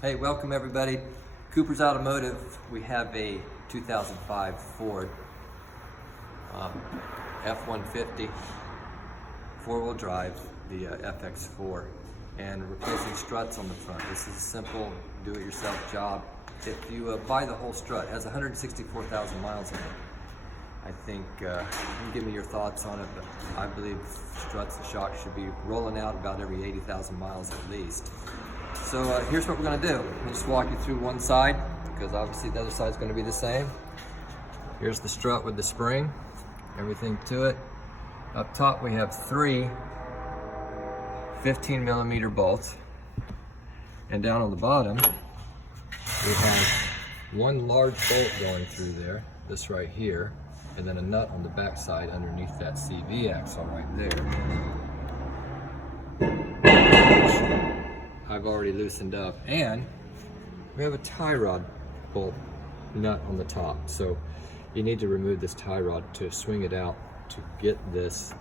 Hey, welcome everybody. Cooper's Automotive. We have a 2005 Ford F-150 four-wheel drive, the FX4, and replacing struts on the front. This is a simple do-it-yourself job. If you buy the whole strut, it has 164,000 miles on it. I think you can give me your thoughts on it, but I believe struts and shocks should be rolling out about every 80,000 miles at least. So here's what we're going to do. I'll just walk you through one side, because obviously the other side is going to be the same. Here's the strut with the spring, everything to it. Up top we have three 15mm bolts, and down on the bottom we have one large bolt going through there, this right here, and then a nut on the back side underneath that CV axle right there. I've already loosened up, and we have a tie rod bolt nut on the top, so you need to remove this tie rod to swing it out to get this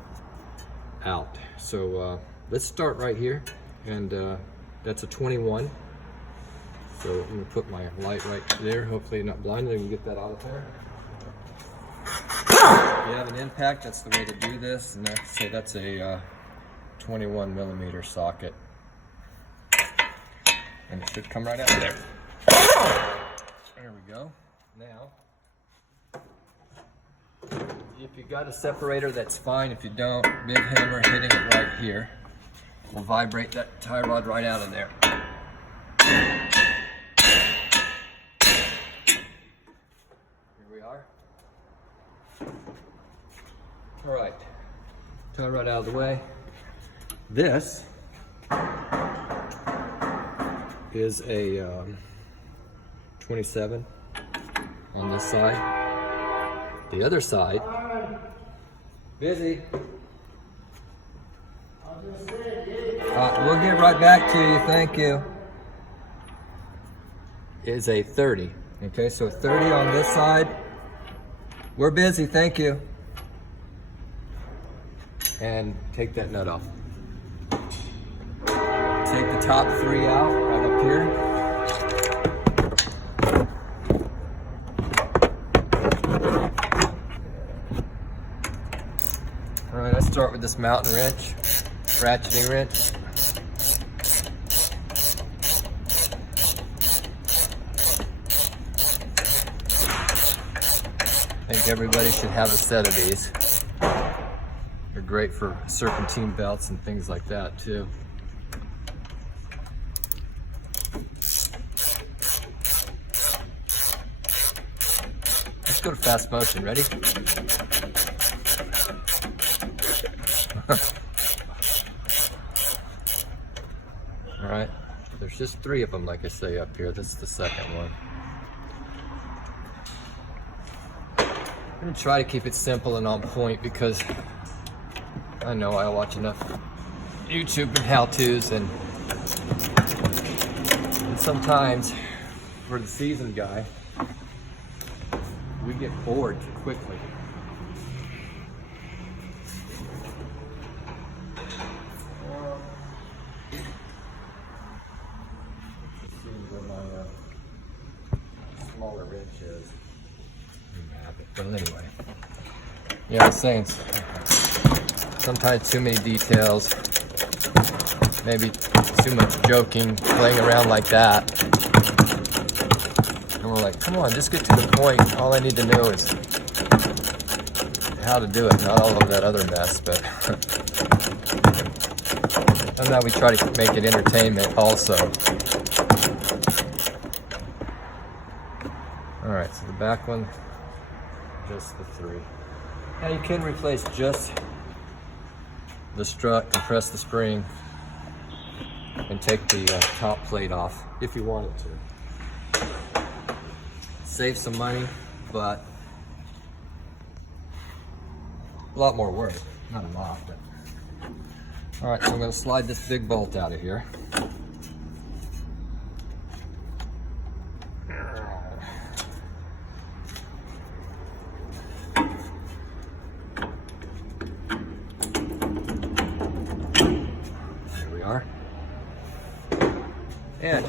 out. So let's start right here, and that's a 21. So I'm going to put my light right there. Hopefully not blinded, we can get that out of there. If you have an impact, that's the way to do this, and that's a 21mm socket. And it should come right out there. There we go. Now, if you got a separator, that's fine. If you don't, big hammer hitting it right here will vibrate that tie rod right out of there. Here we are. All right, tie rod out of the way. This is a 27 on this side. The other side, busy. We'll get right back to you, thank you. Is a 30. Okay, so 30 on this side. We're busy, thank you. And take that nut off. Take the top three out right up here. All right, let's start with this mountain wrench, ratcheting wrench. I think everybody should have a set of these. They're great for serpentine belts and things like that too. Let's go to fast motion, ready? All right, there's just three of them, like I say up here. This is the second one. I'm gonna try to keep it simple and on point, because I know I watch enough YouTube and how-tos, and sometimes for the seasoned guy, we get bored too quickly. Let's see where my smaller wrench is. But anyway, yeah, I was saying, sometimes too many details, maybe too much joking, playing around like that. And we're like, come on, just get to the point. All I need to know is how to do it, not all of that other mess. But and now we try to make it entertainment also. All right, so the back one, just the three. Now you can replace just the strut, compress the spring, and take the top plate off if you wanted to. Save some money, but a lot more work. Not a lot, but. All right, so I'm going to slide this big bolt out of here. There we are. And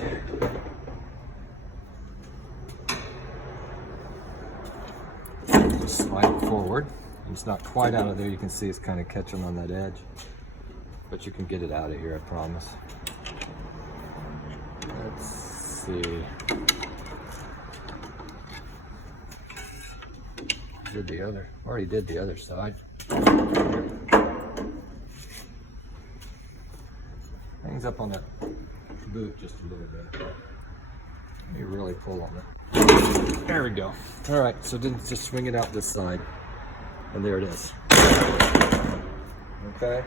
It's not quite out of there. You can see it's kind of catching on that edge, but you can get it out of here, I promise. Let's see. Already did the other side. Hangs up on that boot just a little bit. You really pull on it. There we go. All right, so then just swing it out this side, and there it is. Okay.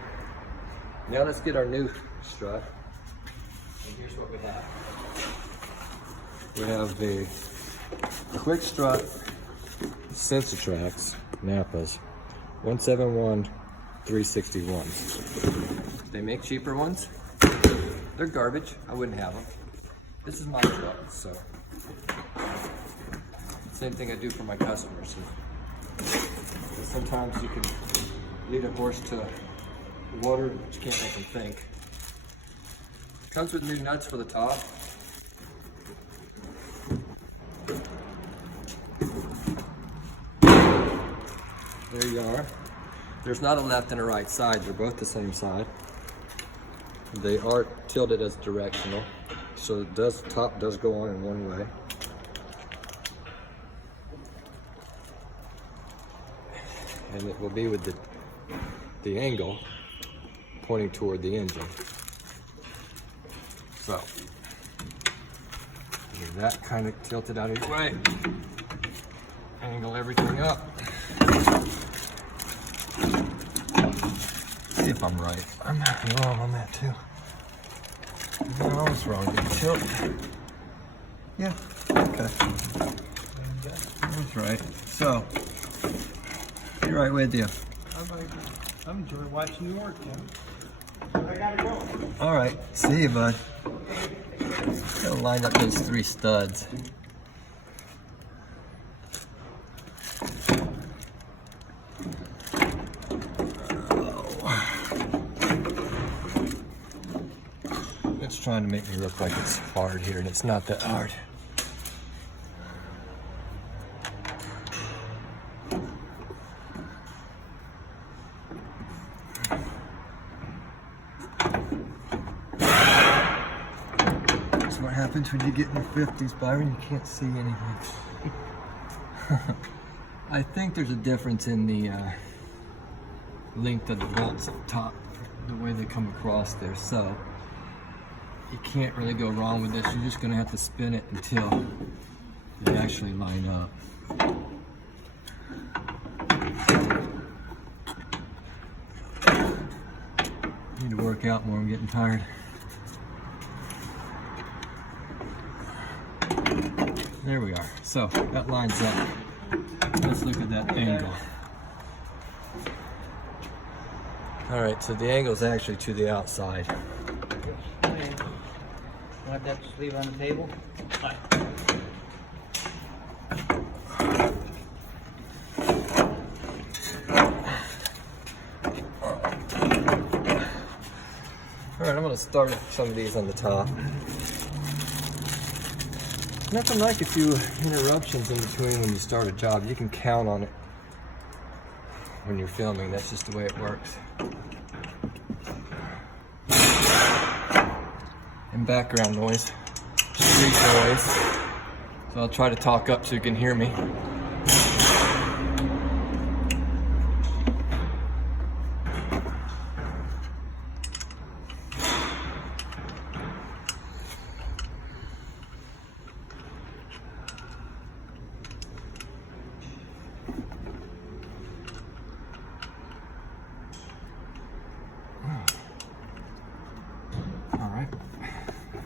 Now let's get our new strut. And here's what we have. We have the quick strut sensor tracks, Napas, 171 361. They make cheaper ones. They're garbage. I wouldn't have them. This is my strut, so same thing I do for my customers. Sometimes you can lead a horse to water, but you can't make them think. Comes with new nuts for the top. There you are. There's not a left and a right side. They're both the same side. They are tilted as directional, so the top does go on in one way. And it will be with the angle pointing toward the engine. So, get that kind of tilted out of your way. Angle everything up. See if I'm right. I might be wrong on that too. No, I was wrong. Tilt. Yeah, okay. That's right. So, be right with you. I'm enjoying watching you work, Tim. I gotta go. All right, see you, bud. Gotta line up those 3 studs. It's trying to make me look like it's hard here, and it's not that hard. That's what happens when you get in your 50s, Byron. You can't see anything. I think there's a difference in the length of the bolts up top, the way they come across there. So you can't really go wrong with this. You're just going to have to spin it until they actually line up. Need to work out more. I'm getting tired. There we are. So that lines up. Let's look at that angle. All right, so the angle is actually to the outside. Want that just leave on the table? Fine. All right, I'm gonna start some of these on the top. Nothing like a few interruptions in between when you start a job. You can count on it when you're filming. That's just the way it works. And background noise, street noise. So I'll try to talk up so you can hear me.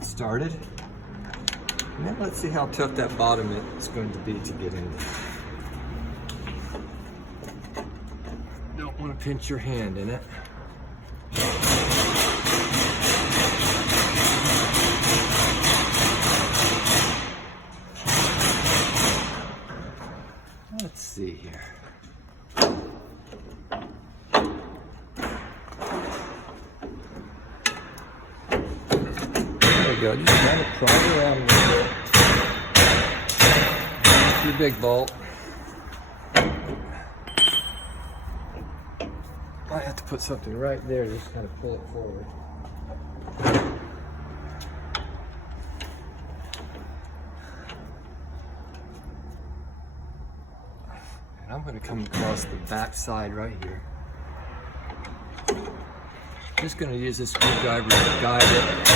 Started. Now let's see how tough that bottom is going to be to get in there. Don't want to pinch your hand in it. Let's see here. Go. Just kind of prod it around a little bit. Your big bolt. I have to put something right there to just kind of pull it forward. And I'm going to come across the back side right here. Just going to use this screwdriver to guide it.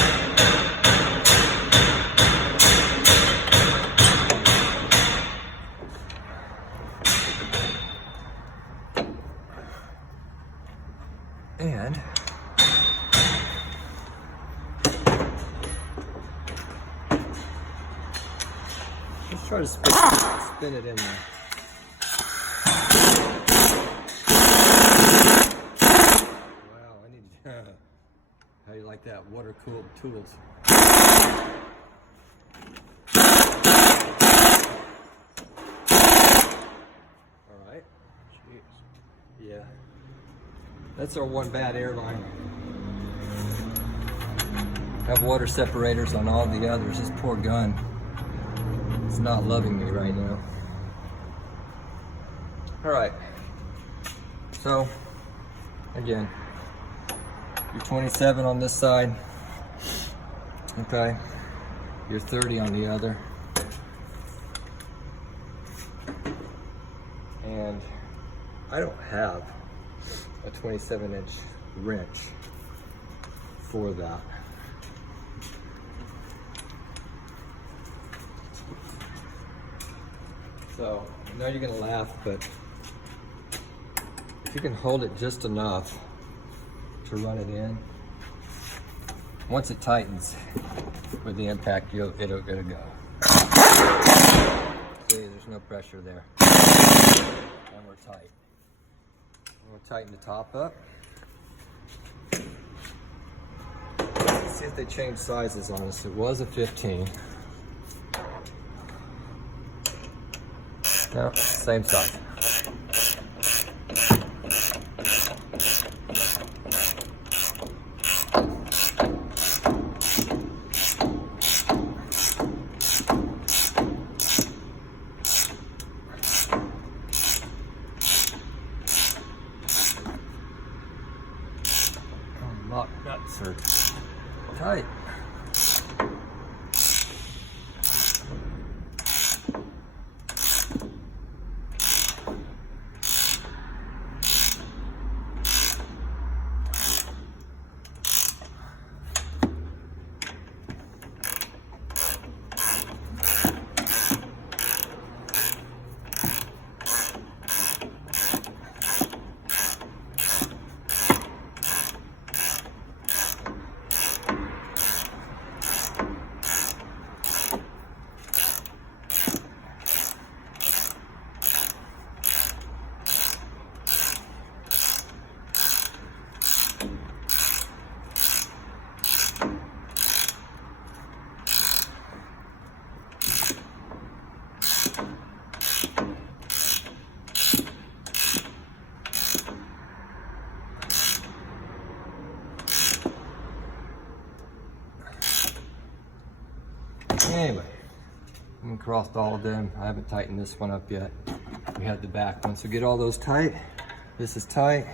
And let's try to spin it in there. Wow, I need how you like that? Water-cooled tools. All right. Jeez. Yeah. That's our one bad airline. Have water separators on all the others. This poor gun, it's not loving me right now. All right. So, again, you're 27 on this side. Okay. You're 30 on the other. And I don't have a 27-inch wrench for that. So, I know you're gonna laugh, but if you can hold it just enough to run it in, once it tightens with the impact, it'll go. See, there's no pressure there. And we're tight. We'll tighten the top up. Let's see if they changed sizes on us. It was a 15. No, same size. Lock nuts are tight. Anyway, I'm across all of them. I haven't tightened this one up yet. We had the back one, so get all those tight. This is tight.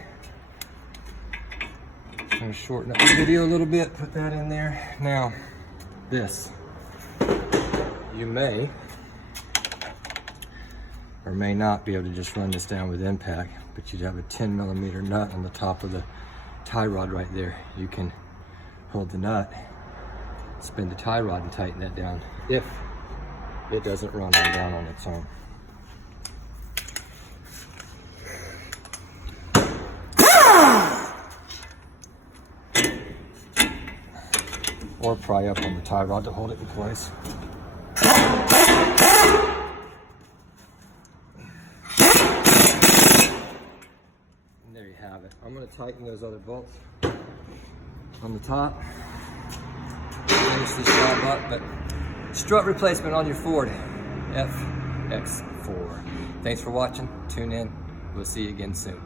I'm gonna shorten up the video a little bit, put that in there. Now, this, you may or may not be able to just run this down with impact, but you'd have a 10mm nut on the top of the tie rod right there. You can hold the nut, spin the tie rod and tighten that down if it doesn't run on down on its own. Or pry up on the tie rod to hold it in place. And there you have it. I'm going to tighten those other bolts on the top. Finish this job up, but strut replacement on your Ford FX4. Thanks for watching. Tune in. We'll see you again soon.